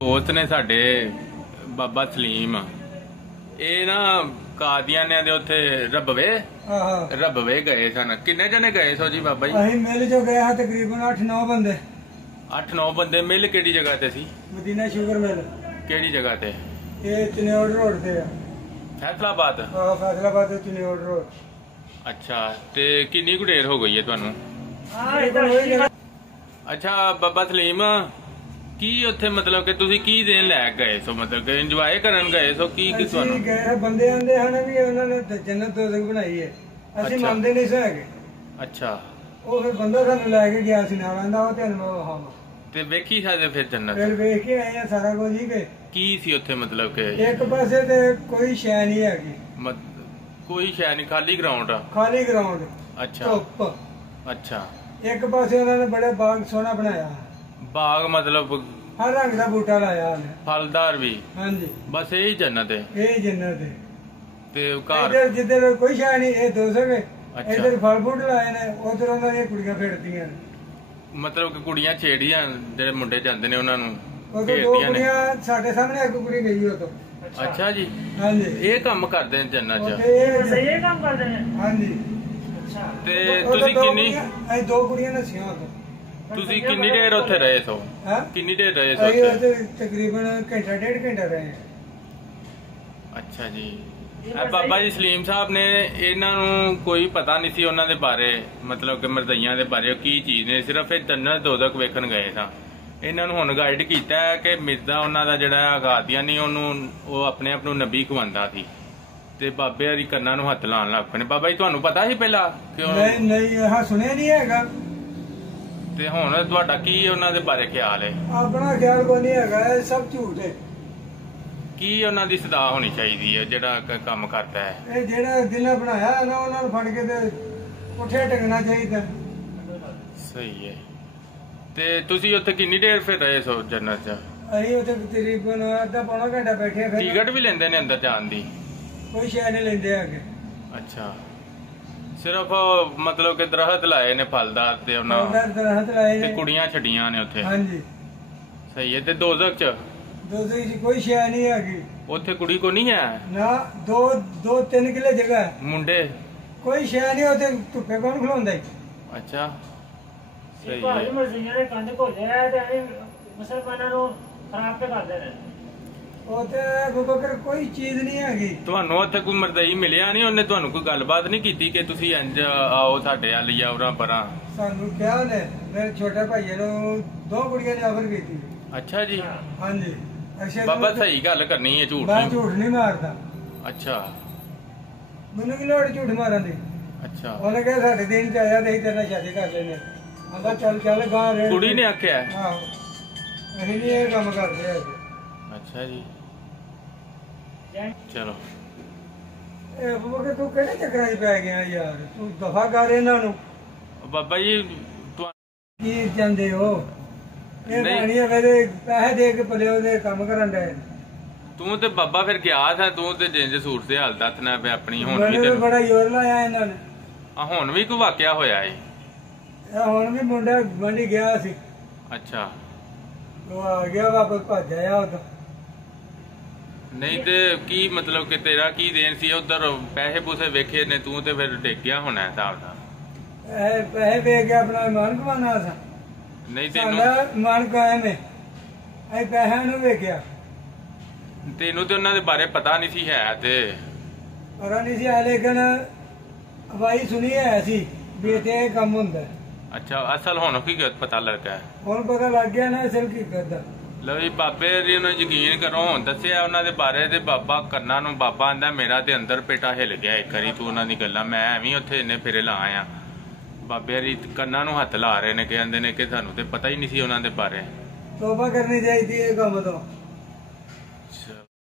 ਦੋਸਤ ਨੇ ਸਾਡੇ ਬਾਬਾ ਸਲੀਮ ਇਹ ਨਾ ਕਾਦੀਆਨੇ ਦੇ ਉੱਥੇ ਰਬਵੇ ਗਏ ਸਨ। ਕਿੰਨੇ ਜਣੇ ਗਏ ਸੋ ਜੀ ਬਾਬਾ ਜੀ? ਅਸੀਂ ਮਿਲ ਜੋ ਗਏ ਹਾਂ ਤਕਰੀਬਨ 8-9 ਬੰਦੇ। 8-9 ਬੰਦੇ ਮਿਲ ਕਿਹੜੀ ਜਗ੍ਹਾ ਤੇ ਸੀ? Madina sugar mill. ਕਿਹੜੀ ਜਗ੍ਹਾ ਤੇ? ਇਹ ਚਨਿਓੜ ਰੋਡ ਤੇ ਆ। ਫੈਸਲਾਬਾਦ? ਹਾਂ ਫੈਸਲਾਬਾਦ ਤੇ ਚਨਿਓੜ ਰੋਡ। ਅੱਛਾ ਤੇ ਕਿੰਨੀ ਕੁ ਢੇਰ ਹੋ ਗਈ ਹੈ ਤੁਹਾਨੂੰ? ਅੱਛਾ ਬਾਬਾ ਸਲੀਮ ਕੀ ਉੱਥੇ ਮਤਲਬ ਕਿ ਤੁਸੀਂ ਕੀ ਦੇਣ ਲੈ ਗਏ ਸੋ? ਮਤਲਬ ਕਿ ਇੰਜੋਏ ਕਰਨ ਗਏ ਸੋ? ਕੀ ਤੁਹਾਨੂੰ ਗਏ ਬੰਦੇ ਆਂਦੇ ਹਨ ਵੀ ਉਹਨਾਂ ਨੇ ਜੰਨਤ ਦੋਜ਼ਖ ਬਣਾਈ ਹੈ, ਅਸੀਂ ਮੰਨਦੇ ਨਹੀਂ ਸੀ ਹੈਗੇ। ਅੱਛਾ ਉਹ ਫਿਰ ਬੰਦਾ ਸਾਨੂੰ ਲੈ ਕੇ ਗਿਆ ਸੀ ਨਾਲ, ਆਂਦਾ ਉਹ ਤੁਹਾਨੂੰ ਤੇ ਵੇਖੀ ਸਾਡੇ ਫਿਰ ਜੰਨਤ? ਫਿਰ ਵੇਖ ਕੇ ਆਏ ਆ ਸਾਰਾ ਕੁਝ ਹੀ। ਕਿ ਕੀ ਸੀ ਉੱਥੇ ਮਤਲਬ ਕਿ? ਇੱਕ ਪਾਸੇ ਤੇ ਕੋਈ ਸ਼ੈ ਨਹੀਂ ਹੈਗੀ, ਕੋਈ ਸ਼ੈ ਨਹੀਂ, ਖਾਲੀ ਗਰਾਊਂਡ? ਖਾਲੀ ਗਰਾਊਂਡ। ਅੱਛਾ ਧੁੱਪ। ਅੱਛਾ ਇੱਕ ਪਾਸੇ ਉਹਨਾਂ ਨੇ ਬੜੇ ਬਾਗ ਸੋਹਣਾ ਬਣਾਇਆ। ਬਾਗ ਮਤਲਬ ਹਰ ਰੰਗ ਦਾ ਬੂਟਾ ਲਾਇਆ ਉਹਨੇ, ਫਲਦਾਰ ਵੀ? ਹਾਂਜੀ ਬਸ ਇਹੀ ਜੰਨਤ ਹੈ? ਇਹ ਜੰਨਤ ਹੈ। ਤੇ ਘਰ ਜਿੱਧਰ ਕੋਈ ਸ਼ੈ ਨਹੀਂ ਇਹ ਦੋਜ਼ਖ ਹੈ। ਅੱਛਾ। ਇੱਧਰ ਫਲ ਫੂਟ ਲਾਏ ਨੇ, ਉਧਰ ਉਹਨਾਂ ਦੀਆਂ ਕੁੜੀਆਂ ਫੇਰਦੀਆਂ ਨੇ। ਮਤਲਬ ਕਿ ਕੁੜੀਆਂ ਛੇੜੀਆਂ ਜਿਹੜੇ ਮੁੰਡੇ ਜਾਂਦੇ ਨੇ ਉਹਨਾਂ ਨੂੰ ਉਦੋਂ ਦੋ ਕੁੜੀਆਂ ਸਾਡੇ ਸਾਹਮਣੇ ਇੱਕ ਕੁੜੀ ਗਈ ਉਹ ਤੋਂ। ਅੱਛਾ ਜੀ। ਹਾਂਜੀ ਇਹ ਕੰਮ ਕਰਦੇ ਨੇ ਜੰਨਤ ਚ? ਇਹ ਕੰਮ ਕਰਦੇ ਨੇ ਹਾਂਜੀ। ਅੱਛਾ ਤੇ ਤੁਸੀਂ ਕਿੰਨੀ ਅਸੀਂ ਦੋ ਕੁੜੀਆਂ ਨਸੀਆਂ ਉਦੋਂ। ਤੁਸੀਂ ਕਿੰਨੀ ਦੇਰ ਉੱਥੇ ਰਹੇ ਸੋ? ਕਿੰਨੀ ਦੇਰ ਰਹੇ ਸੋ ਉੱਥੇ? ਤਕਰੀਬਨ ਘੰਟਾ ਡੇਢ ਘੰਟਾ ਰਹੇ। ਅੱਛਾ ਜੀ। ਬਾਬਾ ਜੀ ਸਲੀਮ ਸਾਹਿਬ ਨੇ ਇਹਨਾਂ ਨੂੰ ਕੋਈ ਪਤਾ ਨਹੀਂ ਸੀ ਉਹਨਾਂ ਦੇ ਬਾਰੇ, ਮਤਲਬ ਕਿ ਮਰਦਈਆਂ ਦੇ ਬਾਰੇ ਕੀ ਚੀਜ਼ ਨੇ, ਸਿਰਫ ਇਹ ਜੰਨਤ ਦੋਜ਼ਖ ਵੇਖਣ ਗਏ ਸਾਂ। ਇਹਨਾਂ ਨੂੰ ਹੁਣ ਗਾਈਡ ਕੀਤਾ ਹੈ ਕਿ ਮਿਰਜ਼ਾ ਉਹਨਾਂ ਦਾ ਜਿਹੜਾ ਆਗਾਦੀਆਂ ਨਹੀਂ ਉਹਨੂੰ ਉਹ ਆਪਣੇ ਆਪ ਨੂੰ ਨਬੀ ਖਵਾਉਂਦਾ ਸੀ ਤੇ ਬਾਬੇ ਦੀ ਕੰਨਾਂ ਨੂੰ ਹੱਥ ਲਾਉਣ ਲੱਗ ਪਏ ਨੇ। ਬਾਬਾ ਜੀ ਤੁਹਾਨੂੰ ਪਤਾ ਸੀ ਪਹਿਲਾਂ? ਨਹੀਂ ਹਾਂ ਸੁਣਿਆ ਨਹੀਂ ਹੈਗਾ। ਤੇ ਹੁਣ ਤੁਹਾਡਾ ਕੀ ਉਹਨਾਂ ਦੇ ਬਾਰੇ ਖਿਆਲ ਹੈ? ਆਪਣਾ ਖਿਆਲ ਕੋਈ ਨਹੀਂ ਹੈਗਾ, ਇਹ ਸਭ ਝੂਠ ਹੈ। ਕੀ ਉਹਨਾਂ ਦੀ ਸਜ਼ਾ ਹੋਣੀ ਚਾਹੀਦੀ ਹੈ ਜਿਹੜਾ ਕੰਮ ਕਰਦਾ ਹੈ? ਇਹ ਜਿਹੜਾ ਜਿਹਨੇ ਬਣਾਇਆ ਨਾ ਉਹਨਾਂ ਨੂੰ ਫੜ ਕੇ ਤੇ ਪੁੱਠੇ ਟੰਗਣਾ ਚਾਹੀਦਾ। ਸਹੀ ਹੈ। ਤੇ ਤੁਸੀਂ ਉੱਥੇ ਕਿੰਨੀ ਦੇਰ ਫਿਰ ਰਹੇ ਸੋ ਜੰਨਤ ਚ? ਅਸੀਂ ਉੱਥੇ ਤਕਰੀਬਨ ਅੱਧਾ ਪੌਣਾ ਘੰਟਾ ਬੈਠੇ। ਫਿਰ ਟਿਕਟ ਵੀ ਲੈਂਦੇ ਨੇ ਅੰਦਰ ਜਾਣ ਦੀ? ਕੋਈ ਸ਼ੈ ਨਹੀਂ ਲੈਂਦੇ ਹੈਗੇ। ਅੱਛਾ ਸਿਰਫ ਮਤਲਬ ਕਿ ਦਰਖਤ ਲਾਏ ਨੇ ਫਲਦਾਰ ਤੇ ਉਹਨਾਂ ਦਰਖਤ ਲਾਏ ਨੇ, ਕੁੜੀਆਂ ਛੱਡੀਆਂ ਨੇ ਉੱਥੇ? ਹਾਂਜੀ ਸਹੀ ਹੈ। ਤੇ ਦੋਜ਼ਖ ਚ? ਦੋਜ਼ਖ ਚ ਕੋਈ ਸ਼ੈ ਨਹੀਂ ਹੈਗੀ। ਉੱਥੇ ਕੁੜੀ ਕੋ ਨਹੀਂ ਹੈ ਨਾ? 2-3 ਕਿਲੇ ਜਗ੍ਹਾ ਹੈ। ਮੁੰਡੇ? ਕੋਈ ਸ਼ੈ ਨਹੀਂ ਉੱਥੇ, ਧੁੱਪੇ ਕੌਣ ਖਲੋਂਦਾ? ਅੱਛਾ ਸਹੀ ਭਾਈ ਹੈ। ਮਰਜ਼ੀਆਂ ਦੇ ਕੰਧ ਘੋਲਿਆ ਤੇ ਐਵੇਂ ਮੁਸਲਮਾਨਾਂ ਨੂੰ ਖਰਾਬ ਤੇ ਕਰਦੇ ਨੇ। ਉੱਥੇ ਬਕਰ ਕੋਈ ਚੀਜ਼ ਨਹੀਂ ਹੈਗੀ। ਤੁਹਾਨੂੰ ਉੱਥੇ ਕੋਈ ਮਰਦਈ ਮਿਲਿਆ ਨਹੀਂ? ਉਹਨੇ ਤੁਹਾਨੂੰ ਕੋਈ ਗੱਲਬਾਤ ਨਹੀਂ ਕੀਤੀ ਕਿ ਤੁਸੀਂ ਇੰਜ ਆਓ ਸਾਡੇ ਵੱਲ ਜਾਂ ਉਰਾਂ ਪਰਾਂ? ਸਾਨੂੰ ਕਿਹਾ ਨੇ, ਮੇਰੇ ਛੋਟੇ ਭਾਈਏ ਨੂੰ 2 ਕੁੜੀਆਂ ਨੇ ਆਫਰ ਕੀਤੀ। ਅੱਛਾ ਜੀ। ਹਾਂਜੀ ਬਾਬਾ ਸਹੀ ਗੱਲ ਕਰਨੀ ਹੈ, ਝੂਠ ਮੈਂ ਨਹੀਂ? ਝੂਠ ਨਹੀਂ ਮਾਰਦਾ। ਅੱਛਾ ਮੈਨੂੰ ਕੀ ਲੋੜ ਝੂਠ ਮਾਰਨ ਦੀ? ਅੱਛਾ ਉਹਨੇ ਕਿਹਾ ਸਾਡੇ ਦਿਨ ਚ ਆਇਆ ਤੇ ਅਸੀਂ ਤੇਰੇ ਨਾਲ ਸ਼ਾਦੀ ਕਰ ਲੈਨੇ। ਆਂਦਾ ਚੱਲ ਚੱਲ ਗਾਂ ਰਹਿ। ਕੁੜੀ ਨੇ ਆਖਿਆ? ਆਹੋ ਅਸੀਂ ਨਹੀਂ ਇਹ ਕੰਮ ਕਰਦੇ ਹੈਗੇ। ਅੱਛਾ ਜੀ ਚਲੋ। ਇਹ ਬਕਰ ਤੂੰ ਕਿਹੜੇ ਚੱਕਰਾਂ 'ਚ ਪੈ ਗਿਆ ਯਾਰ? ਤੂੰ ਦਫਾ ਕਰ ਇਹਨਾਂ ਨੂੰ। ਬਾਬਾ ਜੀ ਕੀ ਜਾਂਦੇ ਹੋ? ਇਹ ਕਹਾਣੀਆਂ ਮੇਰੇ ਪੈਸੇ ਦੇ ਕੇ ਭਲੇ ਉਹਦੇ ਕੰਮ ਕਰਨ ਦੇ। ਤੂੰ ਤੇ ਬਾਬਾ ਫਿਰ ਗਿਆ ਸੀ, ਤੂੰ ਤੇ ਜਿੰਜ ਸੂਟ ਤੇ ਹਾਲਤ ਨਾ ਪਿਆ ਆਪਣੀ। ਹੁਣ ਵੀ ਮੈਨੂੰ ਬੜਾ ਜ਼ੋਰ ਲਾਇਆ ਇਹਨਾਂ ਨੇ। ਹੁਣ ਵੀ ਕੋਈ ਵਾਕਿਆ ਹੋਇਆ ਏ? ਹੁਣ ਵੀ ਮੁੰਡਾ ਮੰਡੀ ਗਿਆ ਸੀ। ਅੱਛਾ ਉਹ ਆ ਗਿਆ ਵਾਪਸ ਭੱਜ ਆਇਆ ਉਦੋਂ। ਨਹੀਂ ਤੇ ਕੀ ਮਤਲਬ ਕਿ ਤੇਰਾ ਕੀ ਦੇਣ ਸੀ ਉਧਰ? ਪੈਸੇ ਪੂਸੇ ਵੇਖੇ ਨੇ ਤੂੰ ਤੇ ਫਿਰ ਡਿੱਗ ਗਿਆ ਹੋਣਾ ਹਿਸਾਬ ਦਾ। ਪੈਸੇ ਵੇਚ ਕੇ ਆਪਣਾ ਇਮਾਨ ਕਮਾਉਣਾ ਸੀ। ਨਹੀਂ ਤੈਨੂੰ ਇਮਾਨ ਕਾਇਮ ਹੈ। ਅਸੀਂ ਪੈਸਿਆਂ ਨੂੰ ਵੇਖਿਆ। ਤੈਨੂੰ ਤੇ ਉਹਨਾਂ ਦੇ ਬਾਰੇ ਪਤਾ ਨਹੀਂ ਸੀ ਹੈ ਤੇ? ਪਤਾ ਨਹੀਂ ਸੀ, ਲੇਕਿਨ ਅਵਾਈ ਸੁਣੀ ਹੈ ਸੀ ਵੀ ਇੱਥੇ ਇਹ ਕੰਮ ਹੁੰਦਾ। ਅੱਛਾ ਅਸਲ ਹੁਣ ਕੀ ਪਤਾ ਲੱਗਾ? ਹੁਣ ਪਤਾ ਲੱਗ ਗਿਆ ਨਾ ਅਸਲ ਕੀ ਕਰਦਾ। ਲਓ ਜੀ ਬਾਬੇ ਜੀ ਨੂੰ ਯਕੀਨ ਕਰੋ, ਹੁਣ ਦੱਸਿਆ ਉਹਨਾਂ ਦੇ ਬਾਰੇ ਤੇ ਬਾਬਾ ਕੰਨਾਂ ਨੂੰ ਬਾਬਾ ਆਂਦਾ ਮੇਰਾ ਤੇ ਅੰਦਰ ਪੇਟਾ ਹਿੱਲ ਗਿਆ ਇੱਕ ਵਾਰੀ ਤੂੰ ਉਹਨਾਂ ਦੀ ਗੱਲਾਂ। ਮੈਂ ਐਵੇਂ ਉੱਥੇ ਇੰਨੇ ਫੇਰੇ ਲਾ ਆਇਆ। ਬਾਬੇ ਜੀ ਕੰਨਾਂ ਨੂੰ ਹੱਥ ਲਾ ਰਹੇ ਨੇ, ਕਹਿੰਦੇ ਨੇ ਕਿ ਸਾਨੂੰ ਤੇ ਪਤਾ ਹੀ ਨਹੀਂ ਸੀ ਉਹਨਾਂ ਦੇ ਬਾਰੇ। ਤੋਬਾ ਕਰਨੀ ਚਾਹੀਦੀ ਹੈ ਕੰਮ ਤੋਂ।